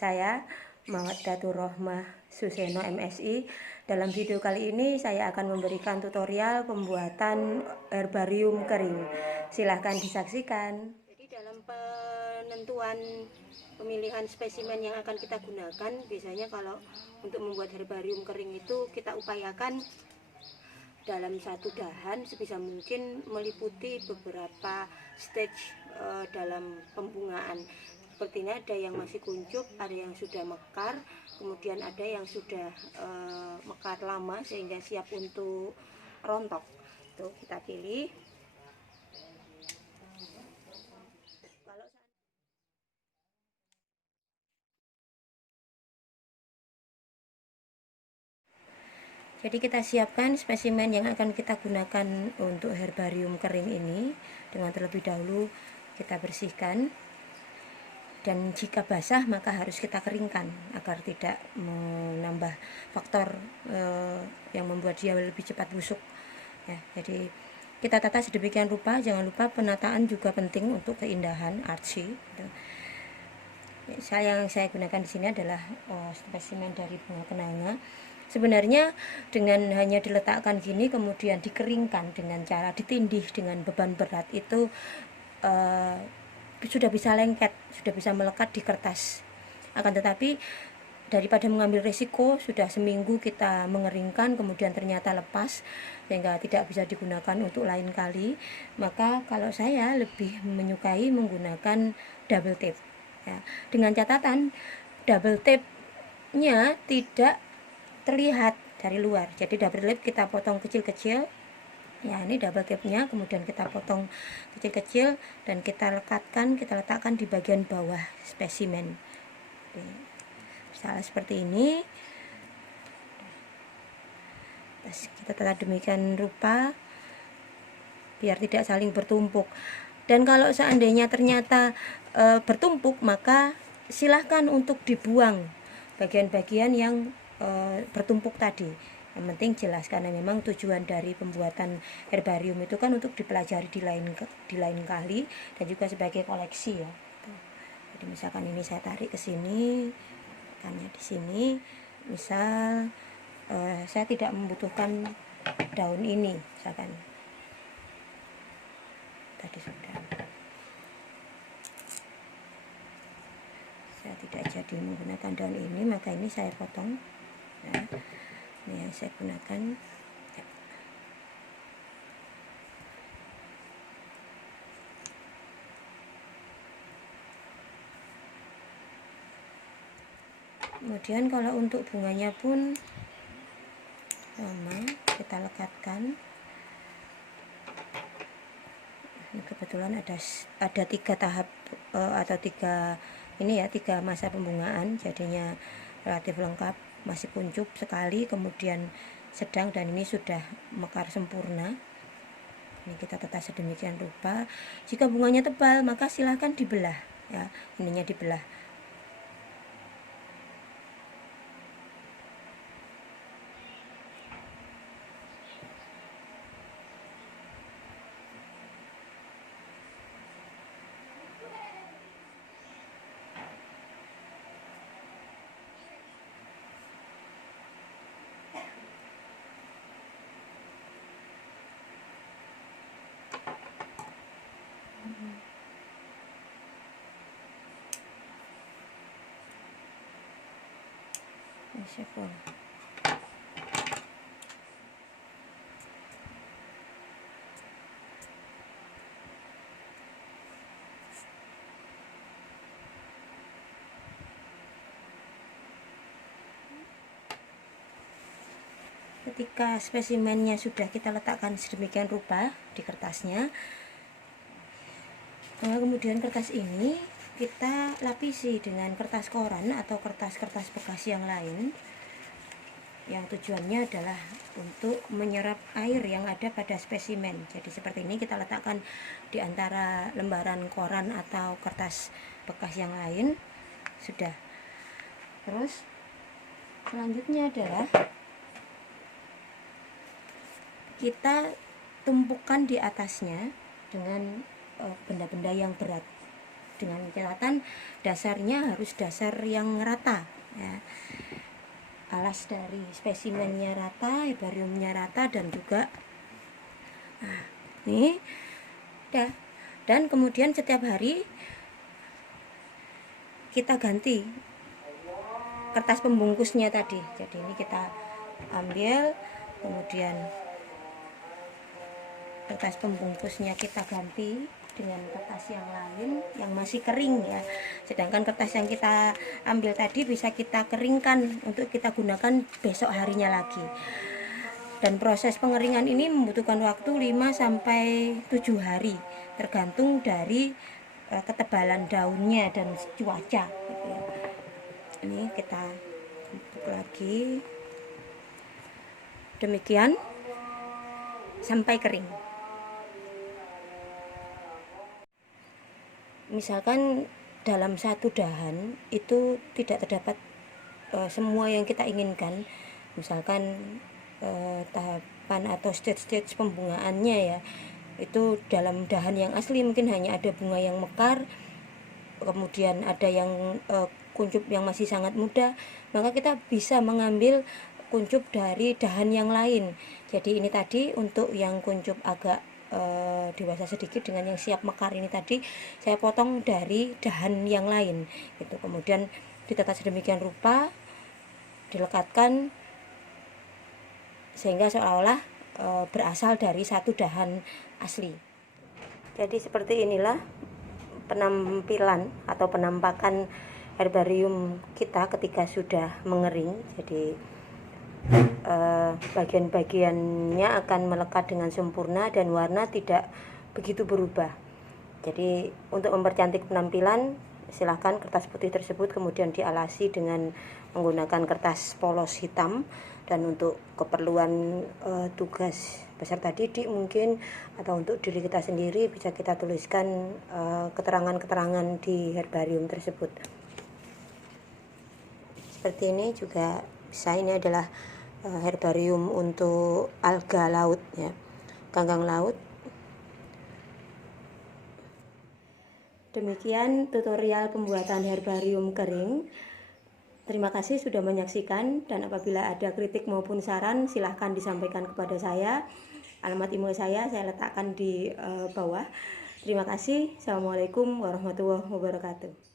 saya Mawaddatur Rohmah Suseno MSI. Dalam video kali ini saya akan memberikan tutorial pembuatan herbarium kering. Silahkan disaksikan. Jadi dalam penentuan pemilihan spesimen yang akan kita gunakan, biasanya kalau untuk membuat herbarium kering itu kita upayakan dalam satu dahan sebisa mungkin meliputi beberapa stage dalam pembungaan. Seperti ini ada yang masih kuncup, ada yang sudah mekar, kemudian ada yang sudah mekar lama sehingga siap untuk rontok. Tuh kita pilih. Jadi kita siapkan spesimen yang akan kita gunakan untuk herbarium kering ini dengan terlebih dahulu kita bersihkan, dan jika basah maka harus kita keringkan agar tidak menambah faktor yang membuat dia lebih cepat busuk ya. Jadi kita tata sedemikian rupa. Jangan lupa penataan juga penting untuk keindahan artsy gitu. Yang saya gunakan di sini adalah spesimen dari bunga kenanga. Sebenarnya dengan hanya diletakkan gini kemudian dikeringkan dengan cara ditindih dengan beban berat itu sudah bisa lengket, sudah bisa melekat di kertas. Akan tetapi daripada mengambil resiko sudah seminggu kita mengeringkan kemudian ternyata lepas sehingga tidak bisa digunakan untuk lain kali, maka kalau saya lebih menyukai menggunakan double tape ya. Dengan catatan double tape-nya tidak terlihat dari luar. Jadi double tape kita potong kecil-kecil. Ya, ini double tape-nya, kemudian kita potong kecil-kecil dan kita letakkan di bagian bawah spesimen. Misalnya seperti ini. Kita tata demikian rupa biar tidak saling bertumpuk. Dan kalau seandainya ternyata bertumpuk, maka silahkan untuk dibuang bagian-bagian yang bertumpuk tadi. Yang penting jelas, karena memang tujuan dari pembuatan herbarium itu kan untuk dipelajari di lain kali dan juga sebagai koleksi ya. Jadi misalkan ini saya tarik ke sini, tekannya di sini. Misal saya tidak membutuhkan daun ini, misalkan tadi sudah. Saya tidak jadi menggunakan daun ini, maka ini saya potong. Nah, ini yang saya gunakan. Kemudian kalau untuk bunganya pun sama, kita lekatkan. Ini kebetulan ada 3 tahap atau 3 masa pembungaan, jadinya relatif lengkap. Masih kuncup sekali, kemudian sedang, dan ini sudah mekar sempurna. Ini kita tata sedemikian rupa. Jika bunganya tebal maka silahkan dibelah ya, ininya dibelah. Ketika spesimennya sudah kita letakkan sedemikian rupa di kertasnya, kemudian kertas ini kita lapisi dengan kertas koran atau kertas-kertas bekas yang lain, yang tujuannya adalah untuk menyerap air yang ada pada spesimen. Jadi seperti ini kita letakkan di antara lembaran koran atau kertas bekas yang lain. Sudah. Terus selanjutnya adalah kita tumpukan di atasnya dengan benda-benda yang berat. dengan catatan dasarnya harus dasar yang rata ya. Alas dari spesimennya rata, herbariumnya rata, dan juga ini udah. Dan kemudian setiap hari kita ganti kertas pembungkusnya tadi. Jadi ini kita ambil, kemudian kertas pembungkusnya kita ganti dengan kertas yang lain yang masih kering ya. Sedangkan kertas yang kita ambil tadi bisa kita keringkan untuk kita gunakan besok harinya lagi. Dan proses pengeringan ini membutuhkan waktu 5-7 hari tergantung dari ketebalan daunnya dan cuaca gitu ya. Ini kita tutup lagi. Demikian sampai kering. Misalkan dalam satu dahan itu tidak terdapat semua yang kita inginkan, misalkan tahapan atau stage-stage pembungaannya ya, itu dalam dahan yang asli mungkin hanya ada bunga yang mekar, kemudian ada yang kuncup yang masih sangat muda, maka kita bisa mengambil kuncup dari dahan yang lain. Jadi ini tadi untuk yang kuncup agak dewasa sedikit dengan yang siap mekar ini tadi saya potong dari dahan yang lain gitu. Kemudian ditata sedemikian rupa, dilekatkan sehingga seolah-olah berasal dari satu dahan asli. Jadi seperti inilah penampilan atau penampakan herbarium kita ketika sudah mengering. Jadi bagian-bagiannya akan melekat dengan sempurna dan warna tidak begitu berubah. Jadi untuk mempercantik penampilan, silahkan kertas putih tersebut kemudian dialasi dengan menggunakan kertas polos hitam. Dan untuk keperluan tugas peserta didik mungkin atau untuk diri kita sendiri bisa kita tuliskan keterangan-keterangan di herbarium tersebut. Seperti ini juga bisa. Ini adalah herbarium untuk alga laut ya, ganggang laut. Demikian tutorial pembuatan herbarium kering. Terima kasih sudah menyaksikan, dan apabila ada kritik maupun saran silahkan disampaikan kepada saya. Alamat email saya letakkan di bawah. Terima kasih. Assalamualaikum warahmatullahi wabarakatuh.